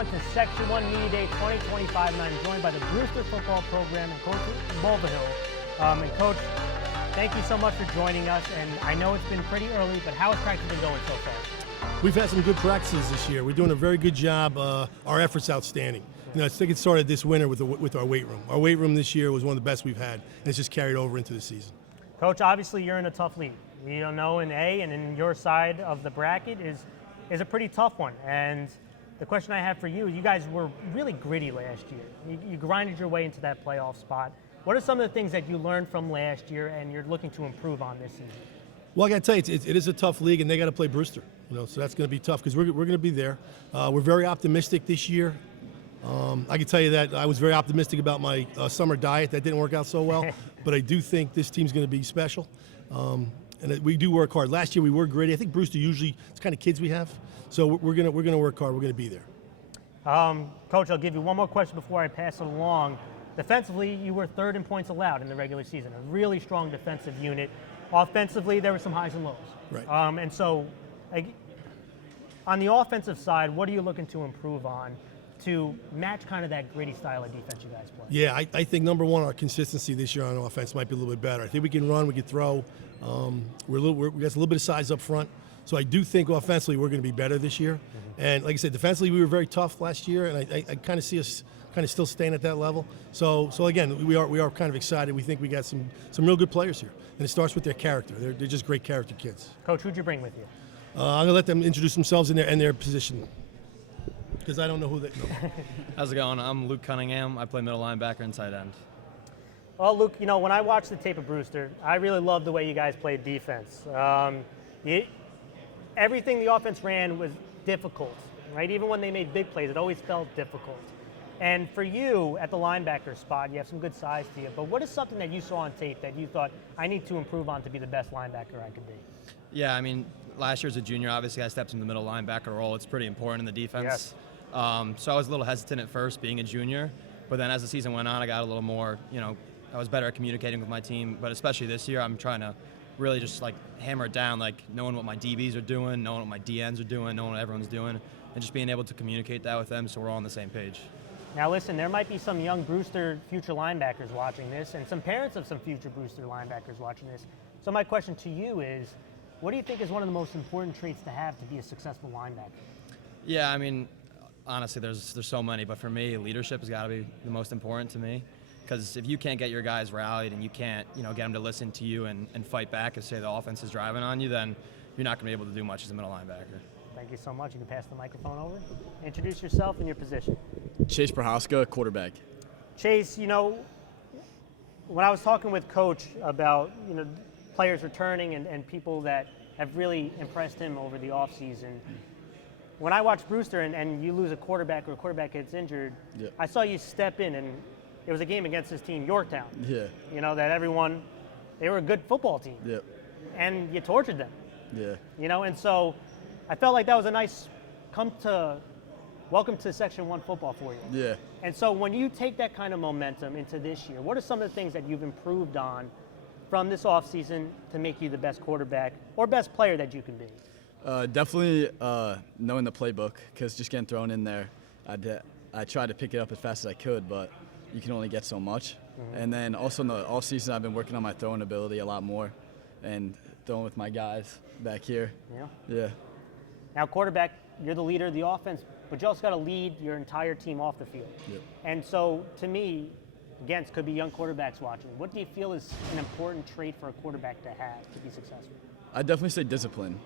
One to Section 1 Media Day 2025, and I'm joined by the Brewster football program and Coach Mulvihill. And Coach, thank you so much for joining us, and I know it's been pretty early, but how has practice been going so far? We've had some good practices this year. We're doing a very good job. Our effort's outstanding. I think it started this winter with our weight room. Our weight room this year was one of the best we've had, and it's just carried over into the season. Coach, obviously you're in a tough league. You know, in A and in your side of the bracket is a pretty tough one. And the question I have for you, you guys were really gritty last year. You grinded your way into that playoff spot. What are some of the things that you learned from last year and you're looking to improve on this season? Well, I got to tell you, it is a tough league, and they got to play Brewster. So that's going to be tough because we're going to be there. We're very optimistic this year. I can tell you that I was very optimistic about my summer diet. That didn't work out so well, but I do think this team's going to be special. And we do work hard. Last year we were gritty. I think Brewster usually, it's kind of kids we have. So we're gonna work hard. We're gonna be there. Coach, I'll give you one more question before I pass it along. Defensively, you were third in points allowed in the regular season. A really strong defensive unit. Offensively, there were some highs and lows. Right. And so, on the offensive side, what are you looking to improve on to match kind of that gritty style of defense you guys play? Yeah, I think number one, our consistency this year on offense might be a little bit better. I think we can run, we can throw. We got a little bit of size up front. So I do think offensively we're going to be better this year. Mm-hmm. And like I said, defensively we were very tough last year, and I kind of see us kind of still staying at that level. So again, we are kind of excited. We think we got some real good players here, and it starts with their character. They're just great character kids. Coach, who'd you bring with you? I'm going to let them introduce themselves in their position, because I don't know who they know. How's it going? I'm Luke Cunningham. I play middle linebacker and tight end. Well, Luke, when I watched the tape of Brewster, I really loved the way you guys played defense. Everything the offense ran was difficult, right? Even when they made big plays, it always felt difficult. And for you, at the linebacker spot, you have some good size to you, but what is something that you saw on tape that you thought, I need to improve on to be the best linebacker I could be? Yeah, I mean, last year as a junior, obviously I stepped in the middle linebacker role. It's pretty important in the defense. Yes. So I was a little hesitant at first being a junior, but then as the season went on, I got a little more, I was better at communicating with my team, but especially this year, I'm trying to really just hammer it down, knowing what my DBs are doing, knowing what my DNs are doing, knowing what everyone's doing, and just being able to communicate that with them so we're all on the same page. Now listen, there might be some young Brewster future linebackers watching this, and some parents of some future Brewster linebackers watching this. So my question to you is, what do you think is one of the most important traits to have to be a successful linebacker? Yeah, I mean, honestly, there's so many, but for me, leadership has got to be the most important to me. Because if you can't get your guys rallied and you can't, get them to listen to you and fight back if, say, the offense is driving on you, then you're not going to be able to do much as a middle linebacker. Thank you so much. You can pass the microphone over. Introduce yourself and your position. Chase Prohaska, quarterback. Chase, when I was talking with Coach about, players returning and people that have really impressed him over the offseason, when I watch Brewster and you lose a quarterback or a quarterback gets injured, Yep. I saw you step in, and it was a game against his team, Yorktown. Yeah. That they were a good football team. Yep. And you tortured them. Yeah. And so I felt like that was a nice welcome to Section 1 football for you. Yeah. And so when you take that kind of momentum into this year, what are some of the things that you've improved on from this offseason to make you the best quarterback or best player that you can be? Definitely knowing the playbook, because just getting thrown in there, I tried to pick it up as fast as I could, but you can only get so much. Mm-hmm. And then also in the offseason, I've been working on my throwing ability a lot more and throwing with my guys back here. Yeah. Yeah. Now, quarterback, you're the leader of the offense, but you also got to lead your entire team off the field. Yep. And so, to me, again, could be young quarterbacks watching. What do you feel is an important trait for a quarterback to have to be successful? I'd definitely say discipline,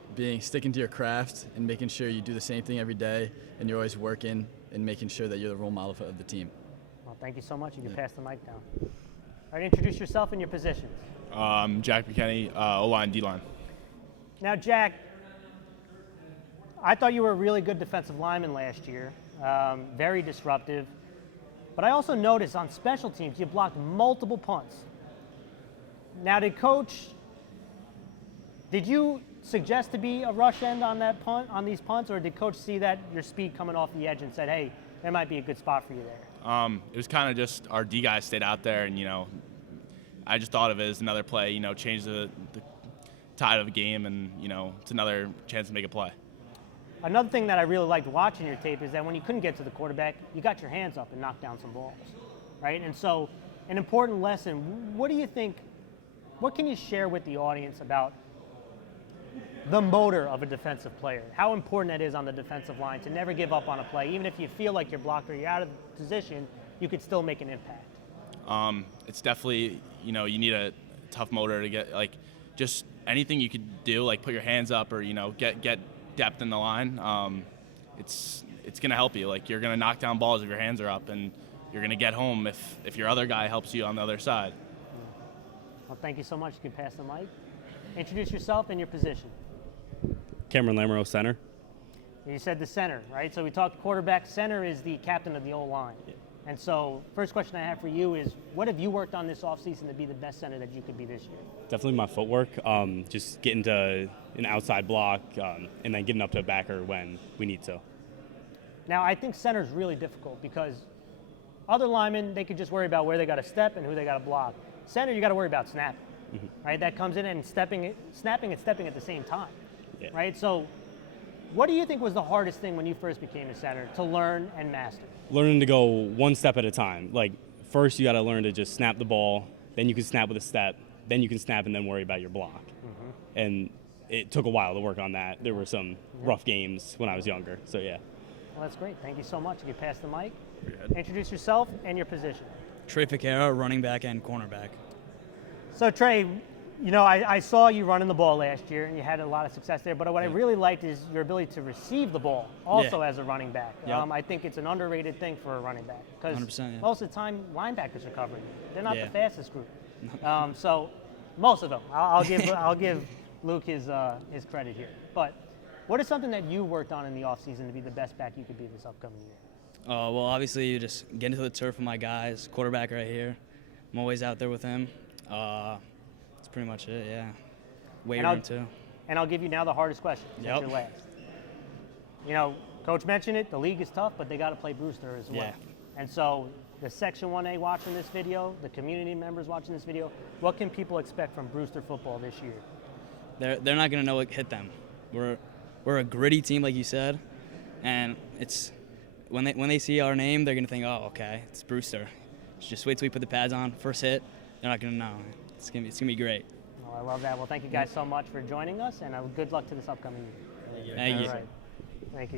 sticking to your craft and making sure you do the same thing every day and you're always working and making sure that you're the role model of the team. Well, thank you so much. You can pass the mic down. All right, introduce yourself and your positions. Jack McKinney, O-line, D-line. Now, Jack, I thought you were a really good defensive lineman last year, very disruptive. But I also noticed on special teams you blocked multiple punts. Now, did you suggest to be a rush end on that punt, on these punts, or did Coach see that your speed coming off the edge and said, hey, there might be a good spot for you there? It was kind of just our D guys stayed out there, and I just thought of it as another play. Change the tide of the game, and it's another chance to make a play. another thing that I really liked watching your tape is that when you couldn't get to the quarterback, you got your hands up and knocked down some balls, right? And so an important lesson, what do you think, what can you share with the audience about the motor of a defensive player? How important that is on the defensive line to never give up on a play. Even if you feel like you're blocked or you're out of position, you could still make an impact. It's definitely, you know, you need a tough motor to get, like, just anything you could do, like put your hands up or, you know, get depth in the line. It's going to help you. Like, you're going to knock down balls if your hands are up, and you're going to get home if your other guy helps you on the other side. Well, thank you so much. You can pass the mic. Introduce yourself and your position. Cameron Lamoureux, center. You said the center, right? So we talked quarterback. Center is the captain of the O-line. Yeah. And so first question I have for you is, what have you worked on this offseason to be the best center that you could be this year? Definitely my footwork, just getting to an outside block and then getting up to a backer when we need to. Now, I think center is really difficult because other linemen, they could just worry about where they got to step and who they got to block. Center, you got to worry about snapping, right? That comes in and snapping and stepping at the same time, right? So what do you think was the hardest thing when you first became a center to learn and master? Learning to go one step at a time. Like, first you got to learn to just snap the ball, then you can snap with a step, then you can snap and then worry about your block. And it took a while to work on that. There were some rough games when I was younger, so yeah. Well, that's great. Thank you so much. You can pass the mic. Introduce yourself and your position. Trey Ficara, running back and cornerback. So Trey, you know, I saw you running the ball last year, and you had a lot of success there. But what I really liked is your ability to receive the ball also as a running back. Yep. I think it's an underrated thing for a running back because 100%, most of the time linebackers are covering you. They're not the fastest group. So most of them. I'll give Luke his credit here. But what is something that you worked on in the offseason to be the best back you could be this upcoming year? Well, obviously, you just get into the turf with my guys. Quarterback right here. I'm always out there with him. That's pretty much it, yeah. Weight room, too. And I'll give you now the hardest question. That's your last. You know, Coach mentioned it. The league is tough, but they got to play Brewster as well. Yeah. And so the Section 1A watching this video, the community members watching this video, what can people expect from Brewster football this year? They're not going to know what hit them. We're a gritty team, like you said, and it's when they see our name, they're going to think, oh, okay, it's Brewster. Just wait till we put the pads on. First hit, they're not going to know. It's gonna be great. Oh, I love that. Well, thank you guys so much for joining us, and good luck to this upcoming year. Thank you. All right. Thank you.